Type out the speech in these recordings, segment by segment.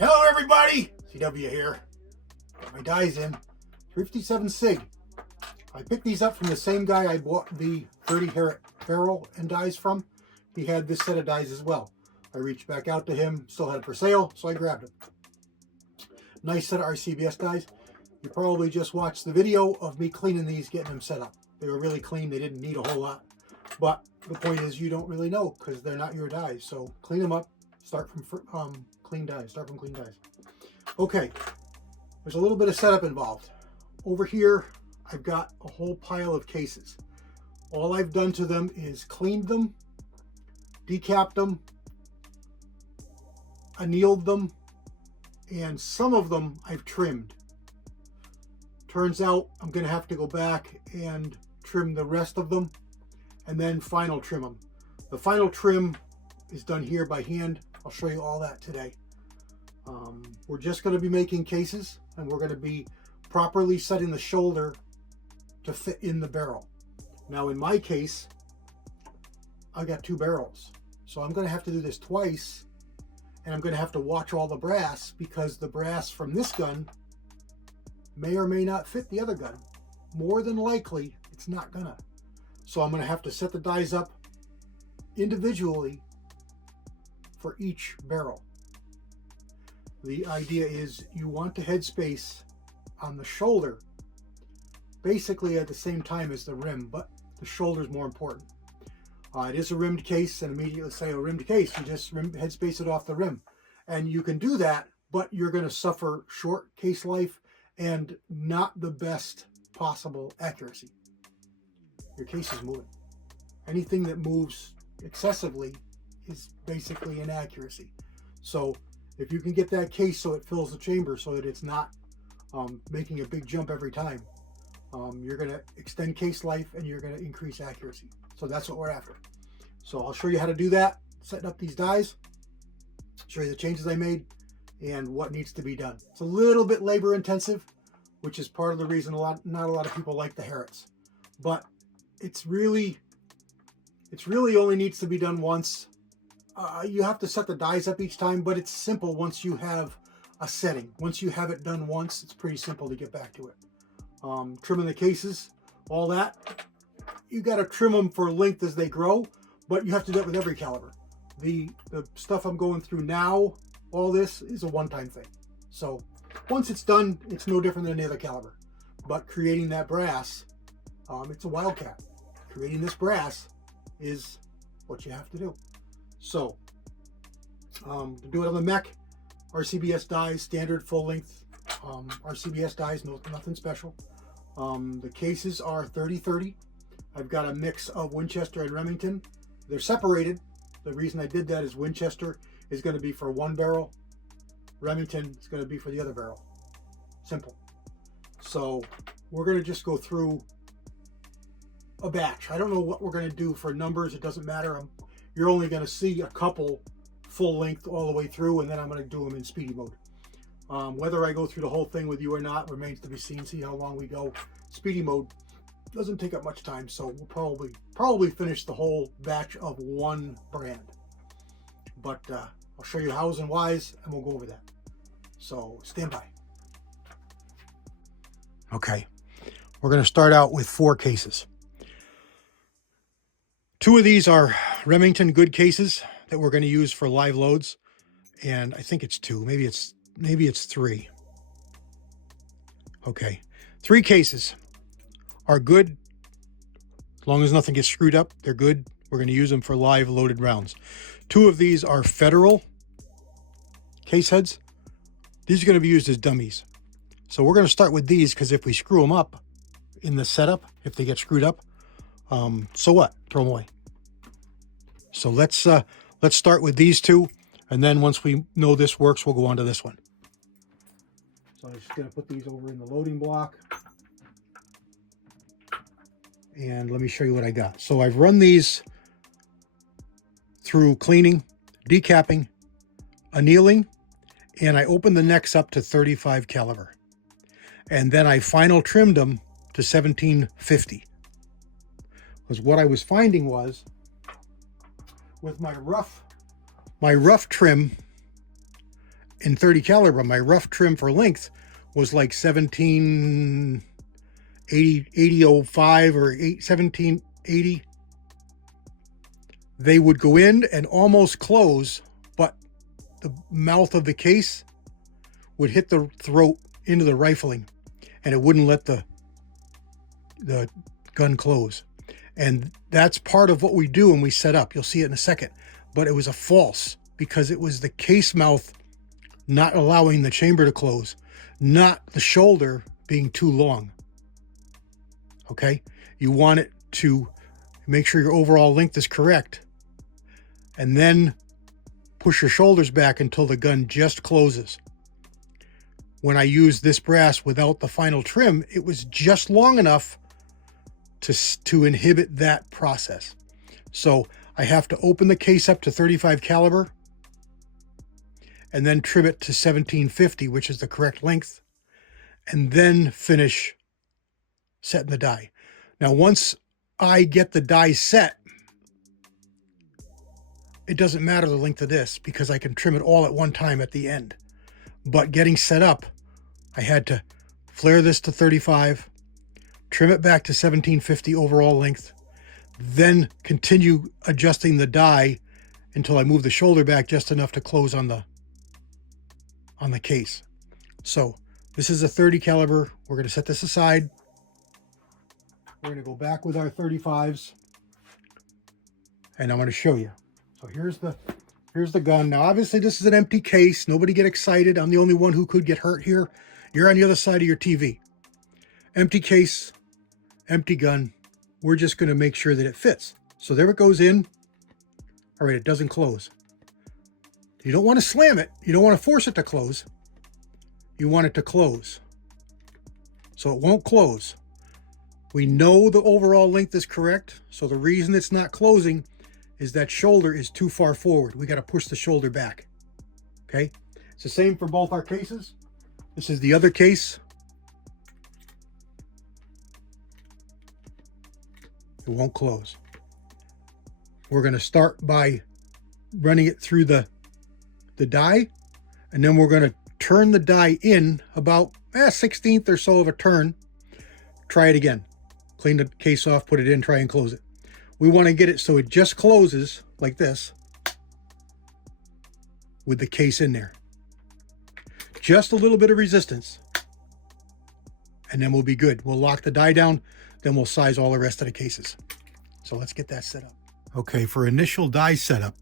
Hello everybody, CW here. Got my dies in. 57 SIG. I picked these up from the same guy I bought the 30 Herrett barrel and dies from. He had this set of dies as well. I reached back out to him, still had it for sale, so I grabbed it. Nice set of RCBS dies. You probably just watched the video of me cleaning these, getting them set up. They were really clean, they didn't need a whole lot. But the point is you don't really know because they're not your dies. So clean them up, start from clean dies. Okay, there's a little bit of setup involved. Over here, I've got a whole pile of cases. All I've done to them is cleaned them, decapped them, annealed them, and some of them I've trimmed. Turns out I'm going to have to go back and trim the rest of them and then final trim them. The final trim is done here by hand. I'll show you all that today. We're just going to be making cases, and we're going to be properly setting the shoulder to fit in the barrel. Now in my case, I got 2 barrels, so I'm going to have to do this twice, and I'm going to have to watch all the brass because the brass from this gun may or may not fit the other gun. More than likely, it's not gonna. So I'm going to have to set the dies up individually for each barrel. The idea is you want the headspace on the shoulder basically at the same time as the rim, but the shoulder is more important. It is a rimmed case, and immediately say a rimmed case, you just headspace it off the rim. And you can do that, but you're going to suffer short case life and not the best possible accuracy. Your case is moving. Anything that moves excessively is basically inaccuracy. So if you can get that case so it fills the chamber so that it's not making a big jump every time, you're going to extend case life and you're going to increase accuracy. So that's what we're after. So I'll show you how to do that, setting up these dies, show you the changes I made and what needs to be done. It's a little bit labor intensive, which is part of the reason not a lot of people like the Herretts. But it's really only needs to be done once. You have to set the dies up each time, but it's simple once you have a setting. Once you have it done once, it's pretty simple to get back to it. Trimming the cases, all that. You got to trim them for length as they grow, but you have to do it with every caliber. The stuff I'm going through now, all this is a one-time thing. So once it's done, it's no different than any other caliber. But creating that brass, it's a wildcat. Creating this brass is what you have to do. So to do it on the mech, RCBS dies, standard full length RCBS dies, nothing special. The cases are 30-30. I've got a mix of Winchester and Remington. They're separated. The reason I did that is Winchester is going to be for one barrel. Remington is going to be for the other barrel. Simple. So we're going to just go through a batch. I don't know what we're going to do for numbers. It doesn't matter. You're only going to see a couple full length all the way through, and then I'm going to do them in speedy mode. Whether I go through the whole thing with you or not remains to be seen. See how long we go. Speedy mode doesn't take up much time, so we'll probably finish the whole batch of one brand. But I'll show you hows and whys, and we'll go over that. So stand by. Okay, we're going to start out with 4 cases. 2 of these are Remington good cases that we're going to use for live loads, and I think it's 2. Maybe it's 3. Okay, 3 cases are good. As long as nothing gets screwed up, they're good. We're going to use them for live loaded rounds. 2 of these are Federal case heads. These are going to be used as dummies. So we're going to start with these because if we screw them up in the setup, if they get screwed up, so what? Throw them away. So let's start with these 2, and then once we know this works, we'll go on to this one. So I'm just going to put these over in the loading block. And let me show you what I got. So I've run these through cleaning, decapping, annealing, and I opened the necks up to 35 caliber. And then I final trimmed them to 1750. Because what I was finding was, with my rough trim in 30 caliber, my rough trim for length was like 1780 or 1780. They would go in and almost close, but the mouth of the case would hit the throat into the rifling, and it wouldn't let the gun close. And that's part of what we do when we set up. You'll see it in a second. But it was a false, because it was the case mouth not allowing the chamber to close, not the shoulder being too long. Okay? You want it to make sure your overall length is correct, and then push your shoulders back until the gun just closes. When I used this brass without the final trim, it was just long enough to inhibit that process. So I have to open the case up to 35 caliber and then trim it to 1750, which is the correct length, and then finish setting the die. Now, once I get the die set, it doesn't matter the length of this, because I can trim it all at one time at the end. But getting set up, I had to flare this to 35, trim it back to 1750 overall length, then continue adjusting the die until I move the shoulder back just enough to close on the case. So this is a 30 caliber. We're going to set this aside. We're going to go back with our 35s, and I'm going to show you. So here's the gun. Now, obviously, this is an empty case. Nobody get excited. I'm the only one who could get hurt here. You're on the other side of your TV. Empty case, empty gun. We're just going to make sure that it fits. So there it goes in. All right, it doesn't close. You don't want to slam it. You don't want to force it to close. You want it to close. So it won't close. We know the overall length is correct. So the reason it's not closing is that shoulder is too far forward. We got to push the shoulder back. Okay? It's the same for both our cases. This is the other case. It won't close. We're going to start by running it through the die, and then we're going to turn the die in about 1/16 or so of a turn. Try it again. Clean the case off, put it in, try and close it. We want to get it so it just closes like this with the case in there. Just a little bit of resistance, and then we'll be good. We'll lock the die down, then we'll size all the rest of the cases. So let's get that set up. Okay, for initial die setup,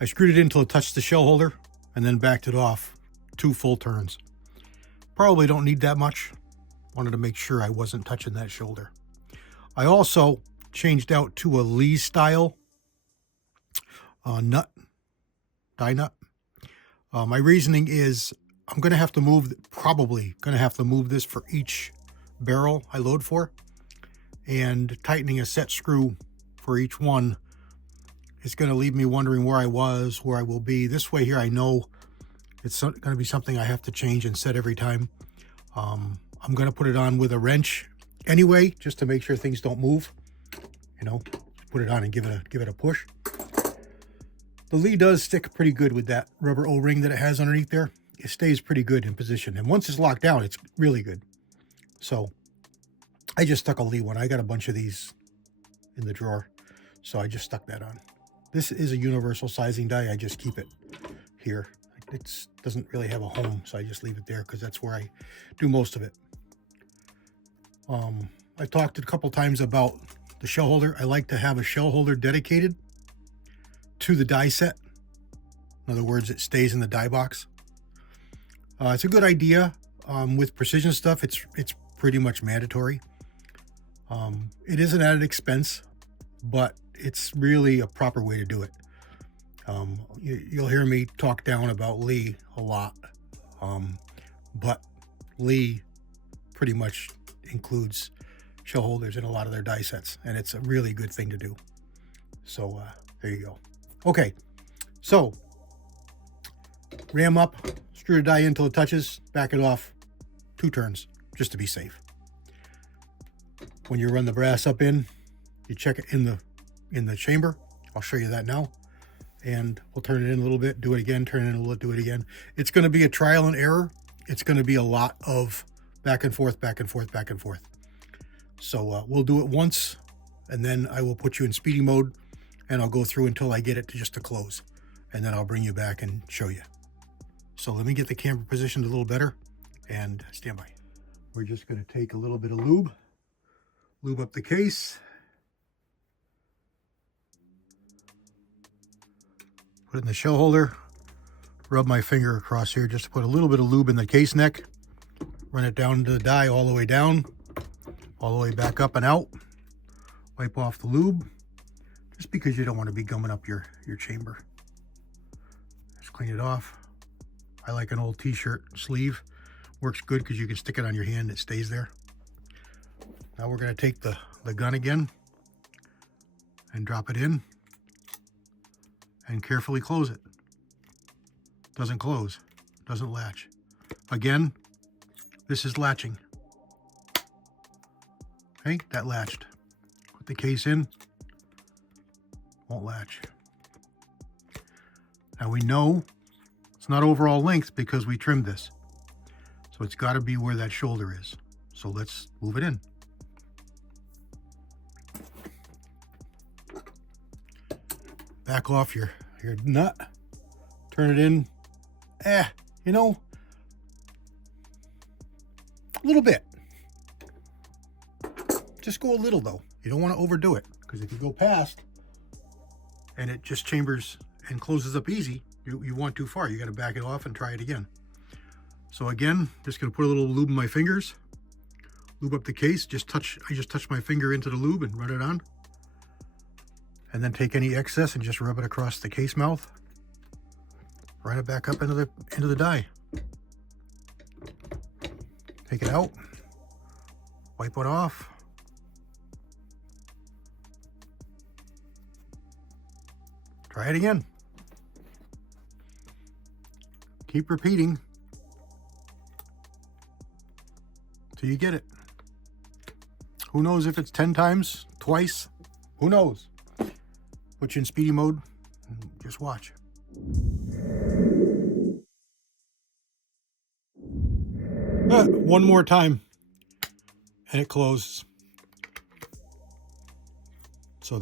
I screwed it in until it touched the shell holder and then backed it off 2 full turns. Probably don't need that much. Wanted to make sure I wasn't touching that shoulder. I also changed out to a Lee style nut, die nut. My reasoning is I'm going to have to move, probably going to have to move this for each barrel I load for, and tightening a set screw for each one is going to leave me wondering where I was, where I will be. This way here, I know it's going to be something I have to change and set every time. I'm going to put it on with a wrench anyway, just to make sure things don't move. You know, put it on and give it a push. The Lee does stick pretty good with that rubber O-ring that it has underneath there. It stays pretty good in position, and once it's locked down, it's really good. So I just stuck a Lee one. I got a bunch of these in the drawer, so I just stuck that on. This is a universal sizing die. I just keep it here. It doesn't really have a home, so I just leave it there because that's where I do most of it. I talked a couple times about the shell holder. I like to have a shell holder dedicated to the die set. In other words, it stays in the die box. It's a good idea. With precision stuff, it's pretty much mandatory. It is an added expense, but it's really a proper way to do it. You'll hear me talk down about Lee a lot, but Lee pretty much includes shell holders in a lot of their die sets, and it's a really good thing to do. So there you go. Okay, so ram up, screw the die in until it touches, back it off 2 turns just to be safe. When you run the brass up in, you check it in the chamber. I'll show you that now. and we'll turn it in a little bit, do it again, turn it in a little bit, do it again. It's going to be a trial and error. It's going to be a lot of back and forth, back and forth, back and forth. So we'll do it once, and then I will put you in speedy mode, and I'll go through until I get it to just to close, and then I'll bring you back and show you. So let me get the camera positioned a little better, and stand by. We're just going to take a little bit of lube up the case, put it in the shell holder, rub my finger across here just to put a little bit of lube in the case neck, run it down to the die all the way down, all the way back up and out, wipe off the lube, just because you don't want to be gumming up your chamber. Just clean it off. I like an old t-shirt sleeve. Works good because you can stick it on your hand, it stays there. Now we're going to take the gun again and drop it in and carefully close it. Doesn't close, doesn't latch. Again, this is latching. Okay, that latched. Put the case in, won't latch. Now we know it's not overall length because we trimmed this. So it's got to be where that shoulder is. So let's move it in. Back off your nut, turn it in. You know, a little bit. Just go a little though. You don't want to overdo it, because if you go past and it just chambers and closes up easy, you want too far. You got to back it off and try it again. So again, just going to put a little lube in my fingers, lube up the case. I just touch my finger into the lube and run it on. And then take any excess and just rub it across the case mouth. Run it back up into the die. Take it out. Wipe it off. Try it again. Keep repeating till you get it. Who knows if it's 10 times, twice? Who knows? Put you in speedy mode and just watch. One more time and it closes. So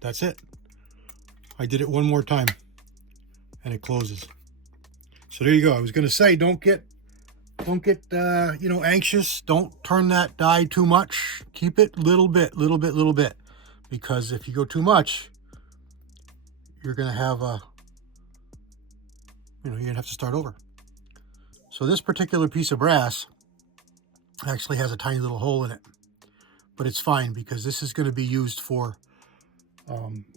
that's it. I did it one more time and it closes. So there you go. I was going to say, don't get anxious. Don't turn that die too much. Keep it little bit, because if you go too much, you're going to have you're going to have to start over. So this particular piece of brass actually has a tiny little hole in it, but it's fine because this is going to be used for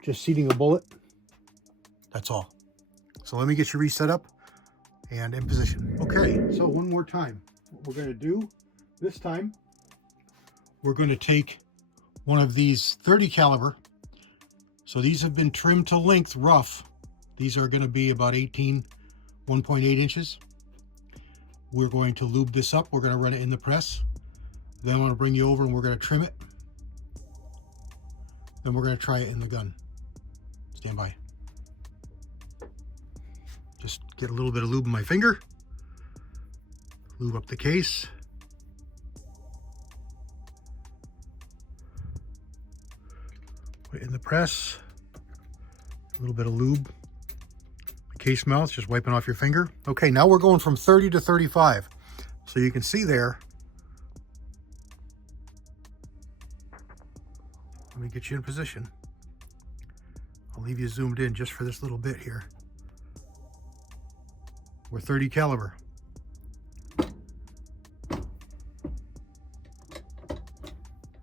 just seating a bullet. That's all. So let me get you reset up and in position. Okay, so one more time. What we're going to do this time, we're going to take one of these 30 caliber. So these have been trimmed to length rough. These are going to be about 1.8 inches. We're going to lube this up. We're going to run it in the press. Then I'm going to bring you over and we're going to trim it. Then we're going to try it in the gun. Stand by. Just get a little bit of lube in my finger. Lube up the case. Put it in the press. A little bit of lube. The case mouth, just wiping off your finger. Okay, now we're going from 30 to 35. So you can see there. Let me get you in position. I'll leave you zoomed in just for this little bit here. We're 30 caliber.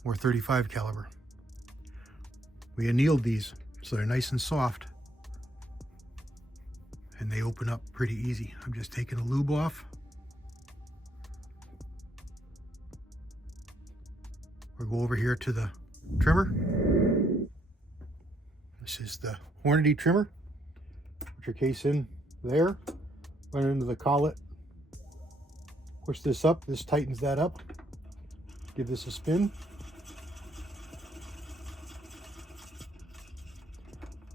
We're 35 caliber. We annealed these so they're nice and soft and they open up pretty easy. I'm just taking the lube off. We'll go over here to the trimmer. This is the Hornady trimmer. Put your case in there, run it into the collet, push this up, this tightens that up, give this a spin.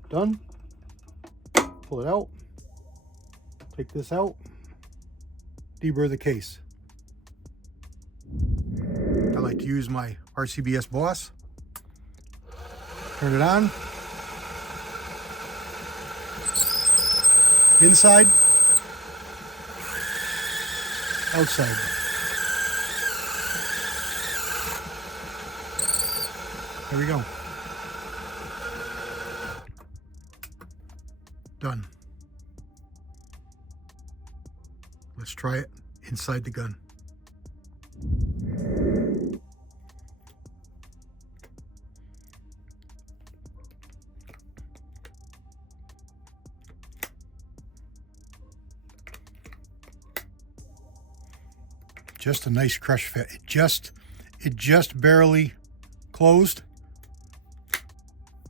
Done. pull it out, take this out, deburr the case. I like to use my RCBS Boss. Turn it on. Inside, outside. There we go. Done. Let's try it inside the gun. Just a nice crush fit. It just barely closed.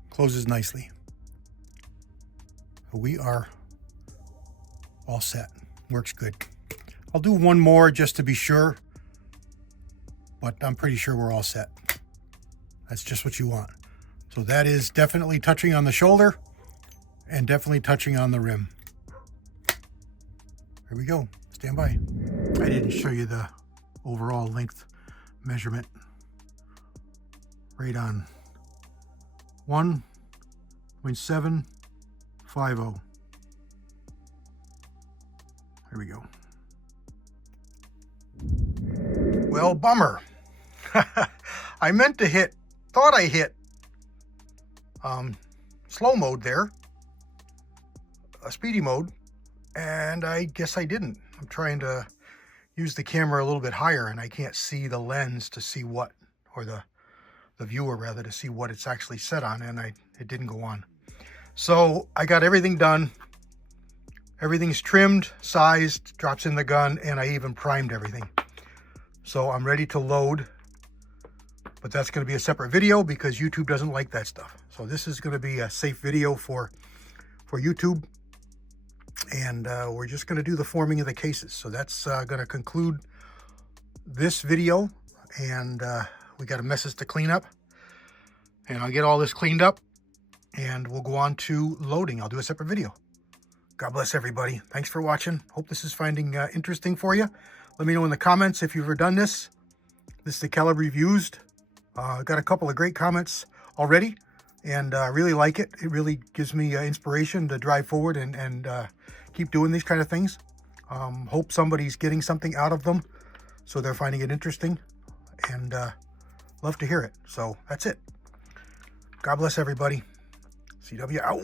Closes nicely. We are all set. Works good. I'll do one more just to be sure, but I'm pretty sure we're all set. That's just what you want. So that is definitely touching on the shoulder and definitely touching on the rim. Here we go. Stand by. I didn't show you the overall length measurement. Right on 1.750. Here we go. Well, bummer. I meant to thought I hit slow mode there, speedy mode, and I guess I didn't. I'm trying to use the camera a little bit higher and I can't see the lens to see what, or the viewer rather, to see what it's actually set on, and it didn't go on. So I got everything done. Everything's trimmed, sized, drops in the gun, and I even primed everything. So I'm ready to load, but that's going to be a separate video because YouTube doesn't like that stuff. So this is going to be a safe video for YouTube, and we're just going to do the forming of the cases. So that's going to conclude this video, and we got a messes to clean up, and I'll get all this cleaned up and we'll go on to loading. I'll do a separate video. God bless everybody. Thanks for watching. Hope this is finding interesting for you. Let me know in the comments if you've ever done this. This is the caliber you've used. Got a couple of great comments already, and I really like it. It really gives me inspiration to drive forward and keep doing these kind of things. Hope somebody's getting something out of them, so they're finding it interesting, and love to hear it. So that's it. God bless everybody. CW out.